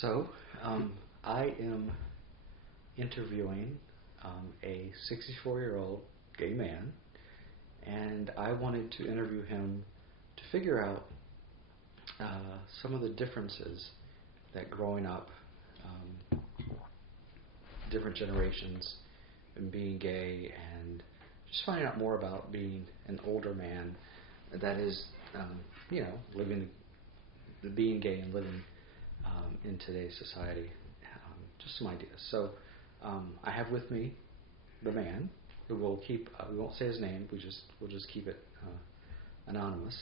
So, I am interviewing a 64-year-old gay man, and I wanted to interview him to figure out some of the differences that growing up, different generations, and being gay, and just finding out more about being an older man that is, living, being gay and living in today's society. Just some ideas. So I have with me the man who will keep. We won't say his name. We'll just keep it anonymous.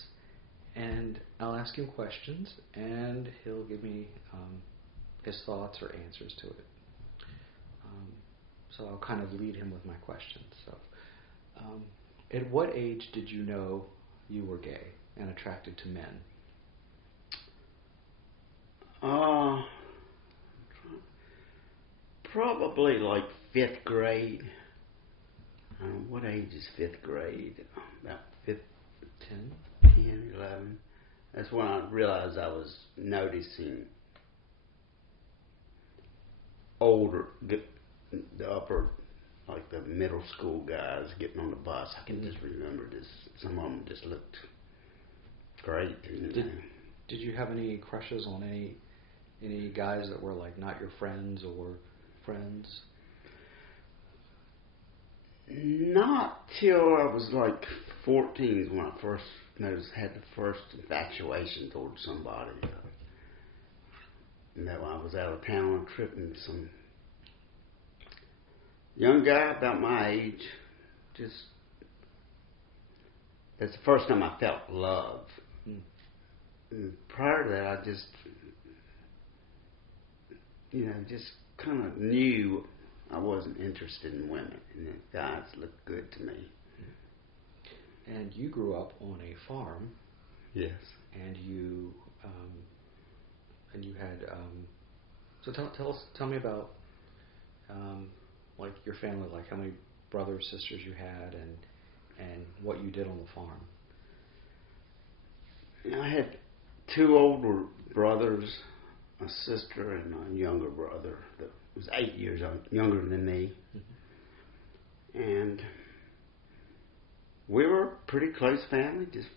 And I'll ask him questions, and he'll give me his thoughts or answers to it. So I'll kind of lead him with my questions. So, at what age did you know you were gay and attracted to men? Probably like fifth grade. What age is fifth grade? About 10, 11. That's when I realized I was noticing older, the upper, like the middle school guys getting on the bus. I can just remember this. Some of them just looked great. Did you have any crushes on any guys that were like not your friends or friends? Not till I was like 14 is when I first had the first infatuation towards somebody. I was out of town on a trip and some young guy about my age. That's the first time I felt love. And prior to that, I just kind of knew I wasn't interested in women, and the guys looked good to me. And you grew up on a farm. Yes. And you had. So tell me about like your family, like how many brothers, sisters you had, and what you did on the farm. I had two older brothers, a sister, and a younger brother that was 8 years younger than me. Mm-hmm. And we were a pretty close family, just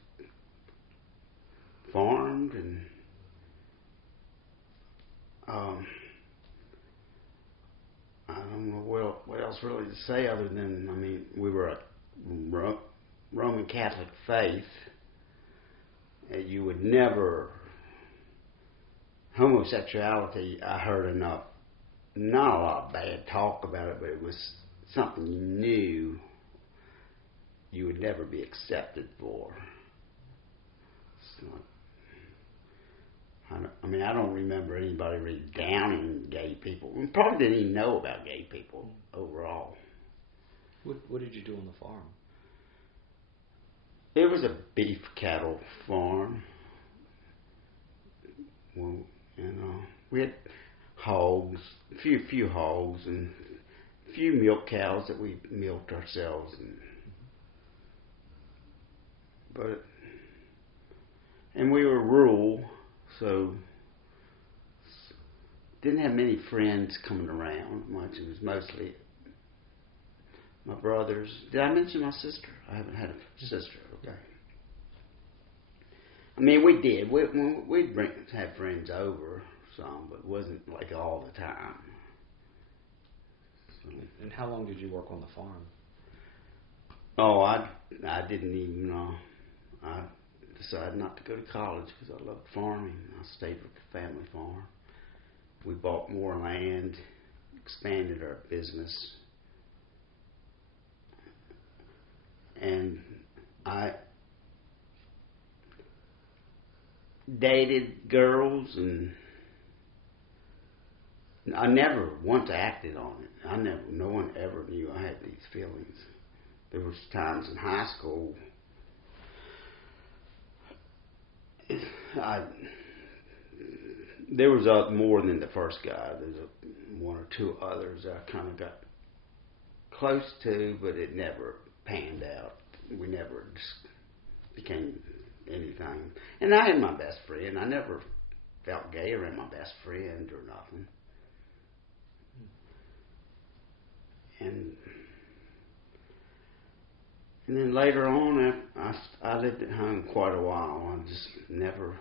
farmed, and I don't know what else really to say other than, we were a Roman Catholic faith. You would never, homosexuality, I heard enough, not a lot of bad talk about it, but it was something you knew you would never be accepted for. I don't remember anybody really downing gay people. We probably didn't even know about gay people overall. What did you do on the farm? It was a beef cattle farm. Well, we had hogs, a few hogs, and a few milk cows that we milked ourselves. And we were rural, so didn't have many friends coming around much. It was mostly my brothers. Did I mention my sister? I haven't had a sister. Okay. We did. We'd have friends over some, but it wasn't like all the time. So. And how long did you work on the farm? Oh, I didn't even know. I decided not to go to college because I loved farming. I stayed with the family farm. We bought more land, expanded our business, and I dated girls, and I never once acted on it. No one ever knew I had these feelings. There was times in high school there was more than the first guy. There's one or two others I kind of got close to, but it never panned out. We never became anything. And I had my best friend. I never felt gay around my best friend or nothing. And then later on, I lived at home quite a while. I just never,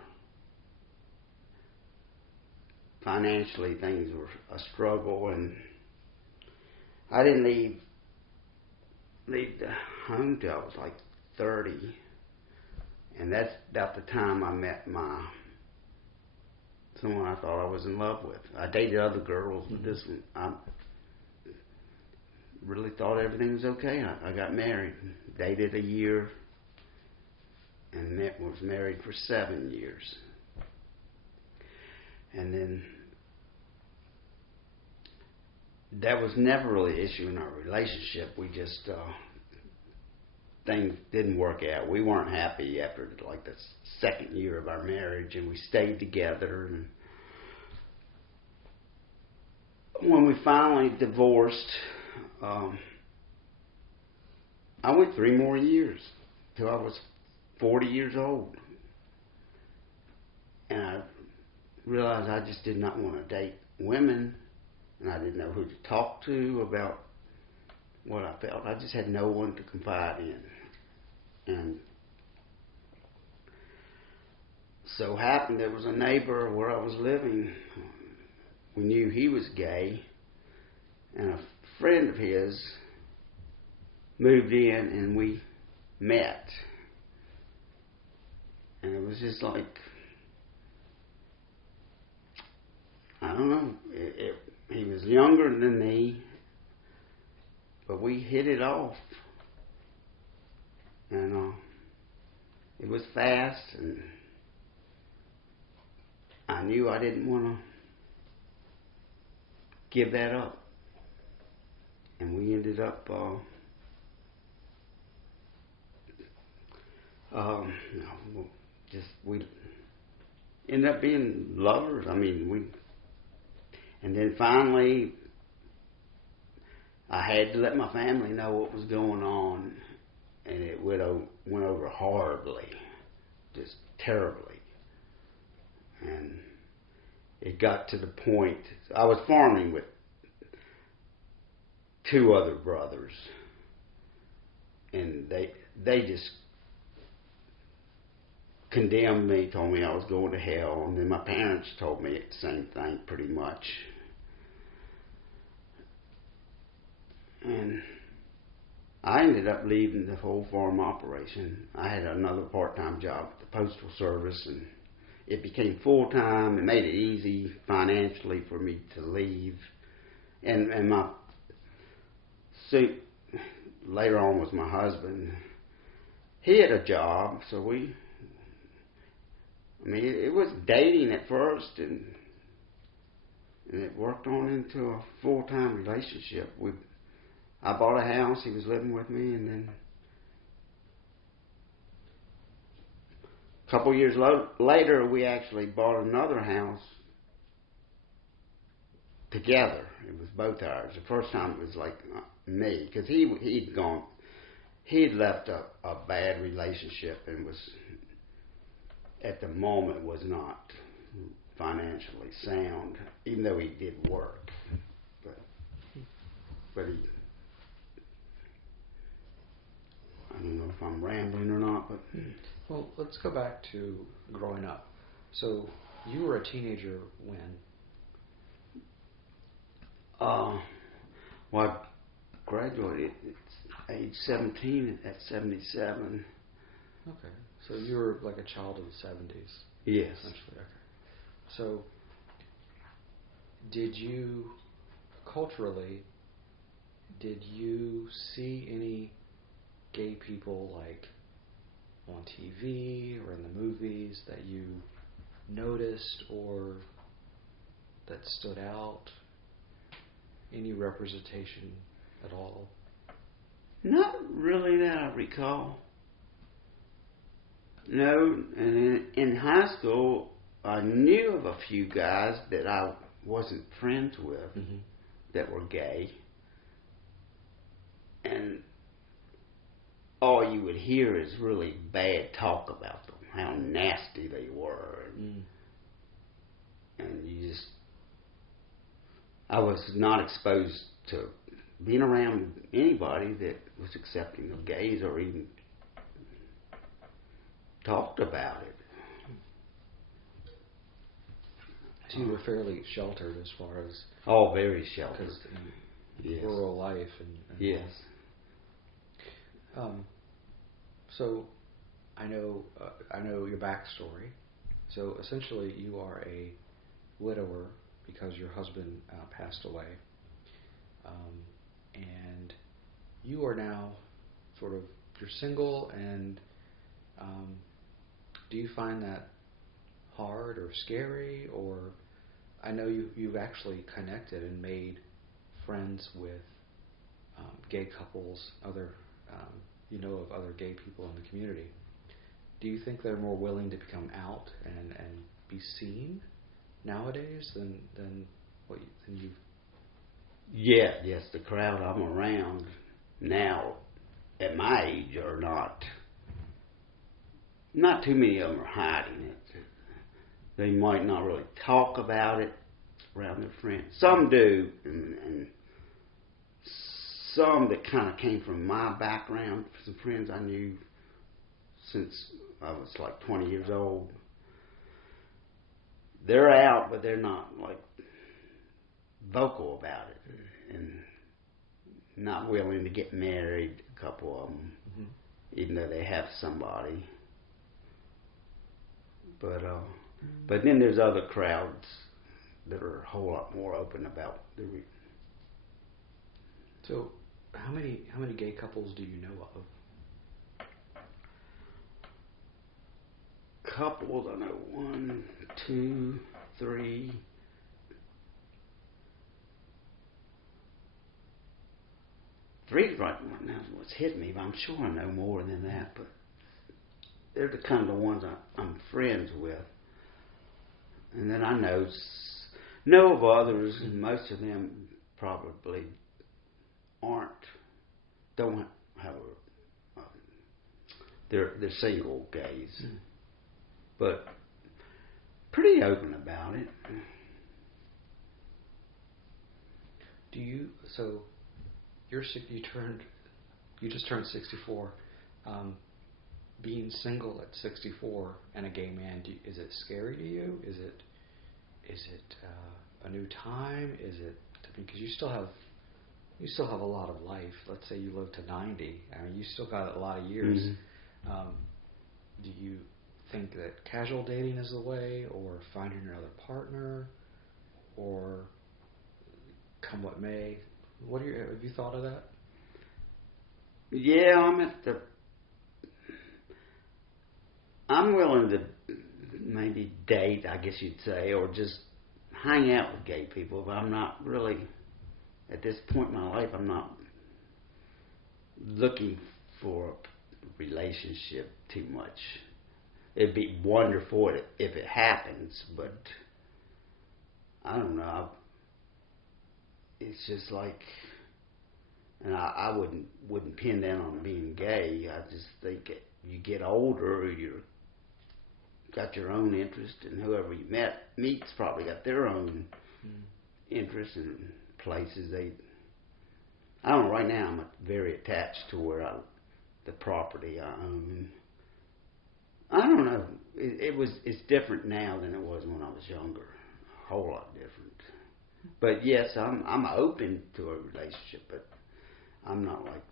financially, things were a struggle, and I didn't leave the home till I was like 30, and that's about the time I met someone I thought I was in love with. I dated other girls, but this one, I really thought everything was okay. I got married, dated a year, and was married for 7 years. And then that was never really an issue in our relationship. We just, things didn't work out. We weren't happy after like the second year of our marriage, and we stayed together. And when we finally divorced, I went 3 more years till I was 40 years old. And I realized I just did not want to date women, and I didn't know who to talk to about what I felt. I just had no one to confide in. And so happened there was a neighbor where I was living. We knew he was gay, and a friend of his moved in, and we met. And it was just like, I don't know, he was younger than me, but we hit it off. And it was fast, and I knew I didn't want to give that up. And we ended up we ended up being lovers. I mean, and then finally I had to let my family know what was going on, and it went over horribly, just terribly. And it got to the point, I was farming with 2 other brothers, and they just condemned me, told me I was going to hell, and then my parents told me the same thing pretty much. And I ended up leaving the whole farm operation. I had another part-time job at the Postal Service, and it became full-time. It made it easy financially for me to leave. And my suit later on was my husband. He had a job, so it was dating at first, and it worked on into a full-time relationship. I bought a house, he was living with me, and then a couple years later, we actually bought another house together. It was both ours. The first time it was like me, because he'd left a bad relationship and was, at the moment, was not financially sound, even though he did work. But he, I don't know if I'm rambling or not, but... Well, let's go back to growing up. So, you were a teenager when? Well, I graduated at age 17 at 77. Okay. So you were like a child of the 70s? Yes. Essentially, okay. So, culturally, did you see any gay people like on TV or in the movies that you noticed or that stood out? Any representation at all? Not really that I recall. No, and in high school, I knew of a few guys that I wasn't friends with that were gay. And all you would hear is really bad talk about them, how nasty they were. and I was not exposed to being around anybody that was accepting of gays or even talked about it. So you were fairly sheltered as far as... Oh, very sheltered. Yes. Rural life and yes. So I know your backstory. So essentially, you are a widower because your husband passed away, and you are now you're single. And do you find that hard or scary? Or I know you've actually connected and made friends with gay couples, other of other gay people in the community. Do you think they're more willing to become out and be seen nowadays than you've? Yes, the crowd I'm around now at my age are not too many of them are hiding it. They might not really talk about it around their friends. Some do, and some that kind of came from my background, some friends I knew since I was like 20 years old. They're out, but they're not like vocal about it, and not willing to get married, a couple of them, even though they have somebody. But then there's other crowds that are a whole lot more open about the. So, how many gay couples do you know of? Couples, I know 1, 2, 3. 3 right now is what's hitting me, but I'm sure I know more than that. But they're the kind of the ones I'm friends with. And then I know of others, and most of them probably don't have they're single gays, but pretty open about it. Do you? So you just turned 64. Being single at 64 and a gay man, is it scary to you? Is it a new time? Is it because you still have a lot of life? Let's say you live to 90. I mean, you still got a lot of years. Mm-hmm. Do you think that casual dating is the way, or finding another partner, or come what may? Have you thought of that? Yeah, I'm willing to maybe date, I guess you'd say, or just hang out with gay people, but I'm not really, at this point in my life, I'm not looking for a relationship too much. It'd be wonderful if it happens, but I don't know. It's just like, and I wouldn't pin that on being gay. I just think you get older, you're got your own interest, and whoever you meet's probably got their own interests and places. I don't know. Right now, I'm very attached to the property I own. I don't know. It's different now than it was when I was younger. A whole lot different. But yes, I'm open to a relationship, but I'm not like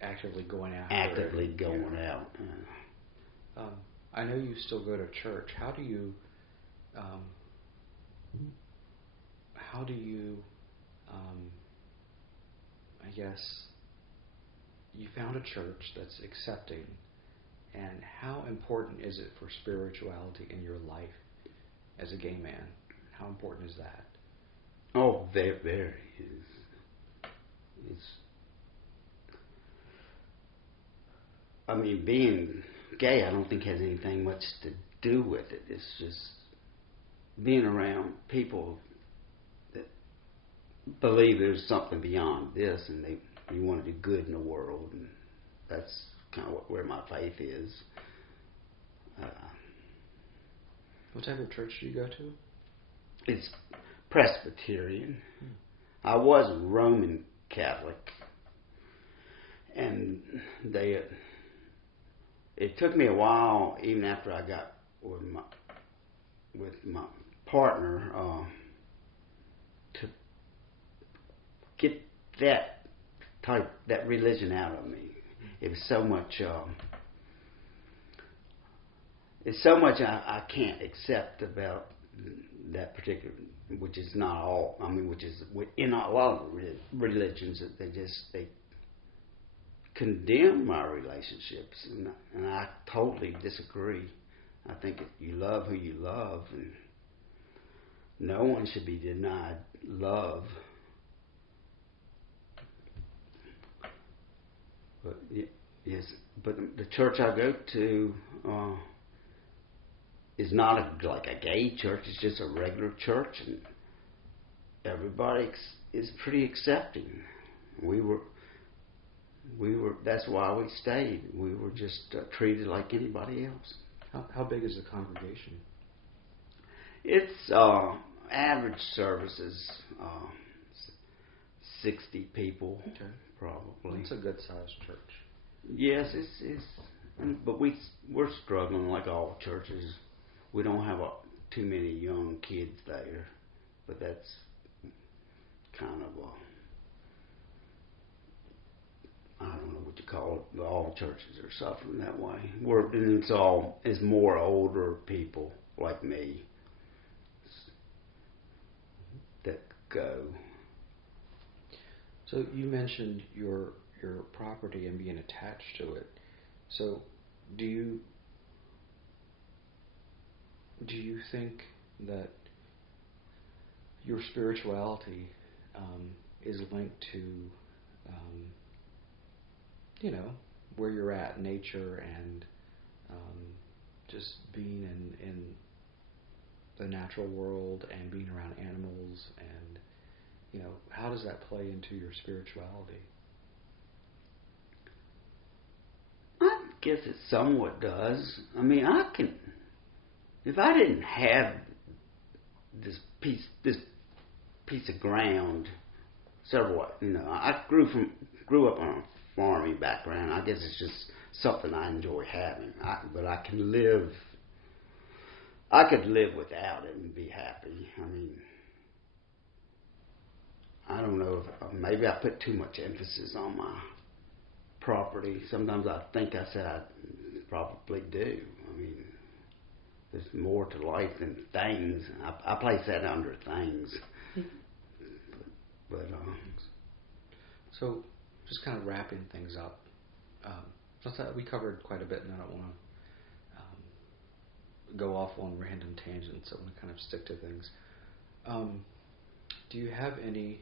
actively going out. I know you still go to church. How do you I guess you found a church that's accepting, and how important is it for spirituality in your life as a gay man? How important is that? Oh, very, very. I mean, being gay, I don't think has anything much to do with it. It's just being around people that believe there's something beyond this, and you want to do good in the world, and that's kind of where my faith is. What type of church do you go to? It's Presbyterian. I was Roman Catholic, and it took me a while, even after I got with my partner, to get that religion out of me. It was so much. It's so much I can't accept about that particular, which is not all. I mean, which is in a lot of religions that they condemn my relationships, and I totally disagree. I think if you love who you love, and no one should be denied love. But yes, but the church I go to is not like a gay church. It's just a regular church, and everybody is pretty accepting. We were. That's why we stayed. We were just treated like anybody else. How big is the congregation? It's average services, 60 people, okay, probably. It's a good sized church. Yes, it's but we're struggling like all churches. We don't have too many young kids there, but that's kind of I don't know what you call it. All churches are suffering that way. And it's more older people like me that go. So you mentioned your property and being attached to it. So do you think that your spirituality is linked to where you're at, nature, and just being in the natural world and being around animals, and how does that play into your spirituality? I guess it somewhat does. I mean, if I didn't have this piece of ground, I grew up on a farming background. I guess it's just something I enjoy having. But I could live without it and be happy. I mean, I don't know if maybe I put too much emphasis on my property. Sometimes I think I said I probably do. I mean, there's more to life than things. I place that under things. But so, just kind of wrapping things up. We covered quite a bit, and I don't want to go off on random tangents. I want to kind of stick to things. Do you have any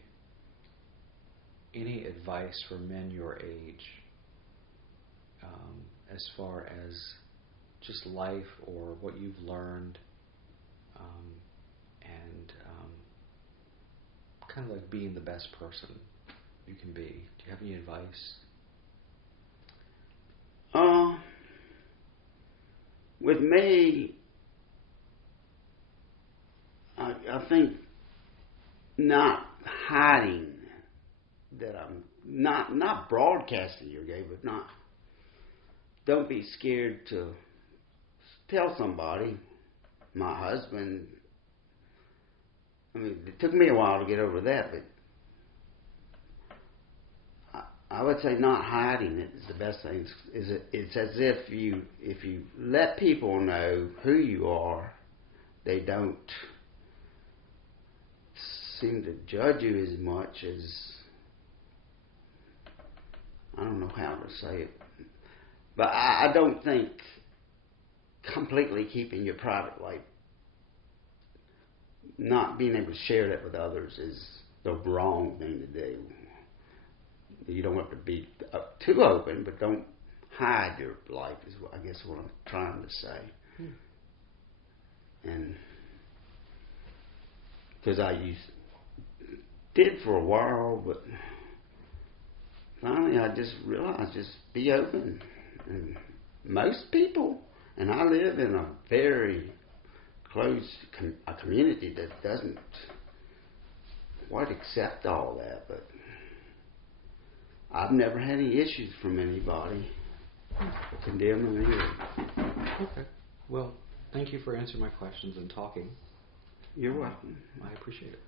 advice for men your age, as far as just life or what you've learned, and kind of like being the best person you can be? Do you have any advice? With me, I think not hiding that I'm not broadcasting your gay, but don't be scared to tell somebody. My husband, I mean, it took me a while to get over that, but I would say not hiding it is the best thing. It's as if you let people know who you are, they don't seem to judge you as much as, I don't know how to say it, but I don't think completely keeping your private life, not being able to share that with others, is the wrong thing to do. You don't have to be too open, but don't hide your life, is I guess what I'm trying to say. And because I did for a while, but finally I just realized, just be open. And most people, and I live in a very closed a community that doesn't quite accept all that, but I've never had any issues from anybody condemning me. Okay. Well, thank you for answering my questions and talking. You're welcome. I appreciate it.